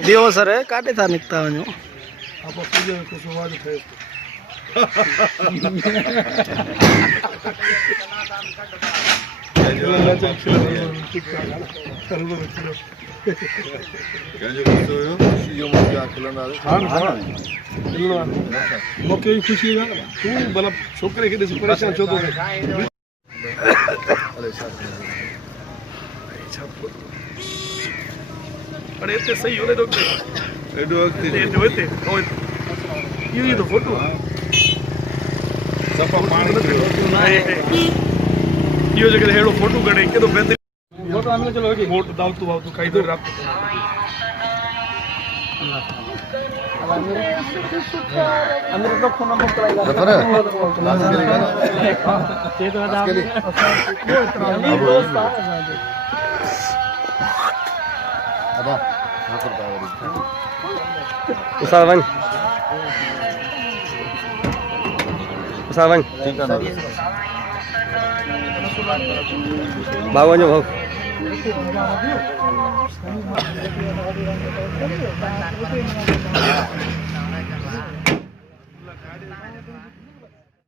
दियो सर काटे था निकता वञो आप पूजा को सुवाद थे मूंखे ख़ुशी आहे तूं भला छोकिरे खे ॾिसी परेशान छो थो थिए अरे इतने सही होने दो ये तो फोटो सफा पानी यो जगह हेड़ो फोटो कढे के तो बेहतर फोटो आने चलो वोट दाव तू काई दो रात अंदर तो फोन मोकलाइला ये तो दाव अब ठाकुर बावरी उसावन ठीक है ना भाव वञो भाउ